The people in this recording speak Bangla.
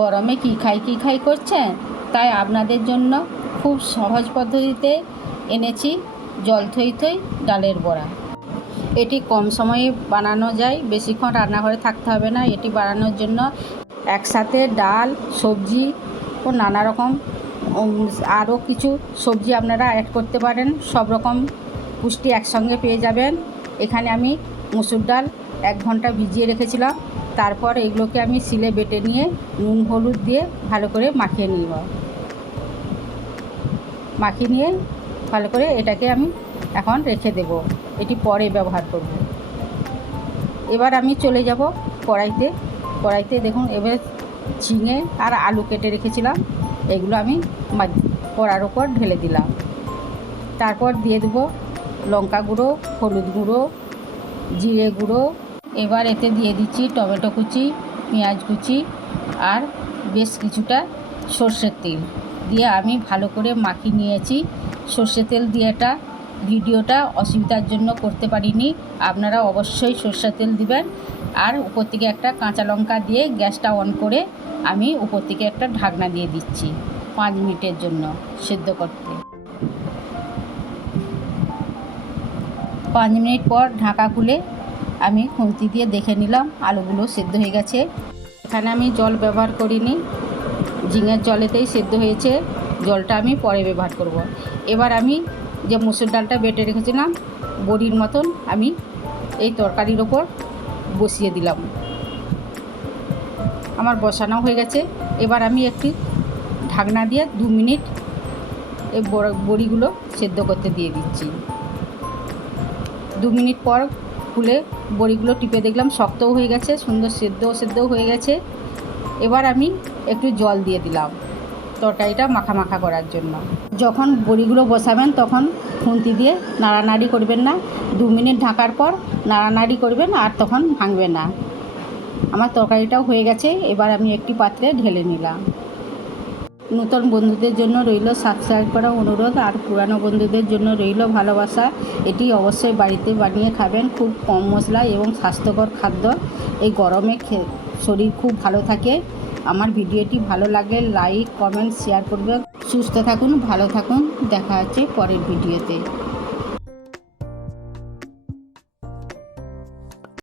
গরমে কী খাই কী খাই করছেন? তাই আপনাদের জন্য খুব সহজ পদ্ধতিতে এনেছি জল থই থই ডালের বড়া। এটি কম সময়ে বানানো যায়, বেশিক্ষণ রান্নাঘরে থাকতে হবে না। এটি বানানোর জন্য একসাথে ডাল, সবজি ও নানা রকম আরও কিছু সবজি আপনারা অ্যাড করতে পারেন। সব রকম পুষ্টি একসঙ্গে পেয়ে যাবেন। এখানে আমি মুসুর ডাল এক ঘণ্টা ভিজিয়ে রেখেছিলাম। তারপর এগুলোকে আমি সিলে বেটে নিয়ে নুন, হলুদ দিয়ে ভালো করে মাখিয়ে নিব। মাখিয়ে নিয়ে ভালো করে এটাকে আমি এখন রেখে দেব। এটি পরে ব্যবহার করব। এবার আমি চলে যাব কড়াইতে। কড়াইতে দেখুন, এবার ঝিঙে আর আলু কেটে রেখেছিলাম। এগুলো আমি কড়ার ওপর ঢেলে দিলাম। তারপর দিয়ে দেবো লঙ্কা গুঁড়ো, হলুদ গুঁড়ো, জিরে গুঁড়ো এবার এতে দিয়ে দিচ্ছি টমেটো কুচি, পেঁয়াজ কুচি আর বেশ কিছুটা সর্ষের তেল। দিয়ে আমি ভালো করে মাখিয়ে নিয়েছি। সর্ষে তেল দিয়ে এটা ভিডিওটা অসুবিধার জন্য করতে পারিনি। আপনারা অবশ্যই সর্ষের তেল দিবেন। আর উপর থেকে একটা কাঁচা লঙ্কা দিয়ে গ্যাসটা অন করে আমি উপর থেকে একটা ঢাকনা দিয়ে দিচ্ছি পাঁচ মিনিটের জন্য সেদ্ধ করতে। পাঁচ মিনিট পর ঢাকা খুলে আমি খুন্তি দিয়ে দেখে নিলাম, আলুগুলো সেদ্ধ হয়ে গেছে। এখানে আমি জল ব্যবহার করিনি, ঝিঙের জলেতেই সেদ্ধ হয়েছে। জলটা আমি পরে ব্যবহার করব। এবার আমি যে মুসুর ডালটা বেটে রেখেছিলাম, বড়ির মতন আমি এই তরকারির ওপর বসিয়ে দিলাম। আমার বসানো হয়ে গেছে। এবার আমি একটি ঢাকনা দিয়ে দু মিনিট এই বড়িগুলো সেদ্ধ করতে দিয়ে দিচ্ছি। দু মিনিট পর খুলে বড়িগুলো টিপে দেখলাম, শক্তও হয়ে গেছে, সুন্দর সেদ্ধ সেদ্ধও হয়ে গেছে। এবার আমি একটু জল দিয়ে দিলাম তরকারিটা মাখা মাখা করার জন্য। যখন বড়িগুলো বসাবেন তখন খুন্তি দিয়ে নাড়ানাড়ি করবেন না। দু মিনিট ঢাকার পর নাড়ানাড়ি করবেন আর তখন ভাঙবে না। আমার তরকারিটাও হয়ে গেছে, এবার আমি একটি পাত্রে ঢেলে নিলাম। নতুন বন্ধুদের জন্য রইল সাবস্ক্রাইব করা অনুরোধ আর পুরানো বন্ধুদের জন্য রইল ভালোবাসা। এটি অবশ্যই বাড়িতে বানিয়ে খাবেন। খুব কম মশলা এবং স্বাস্থ্যকর খাদ্য। এই গরমে শরীর খুব ভালো থাকে। আমার ভিডিওটি ভালো লাগে লাইক কমেন্ট শেয়ার করবে সুস্থ থাকুন, ভালো থাকুন। দেখা হচ্ছে পরের ভিডিওতে।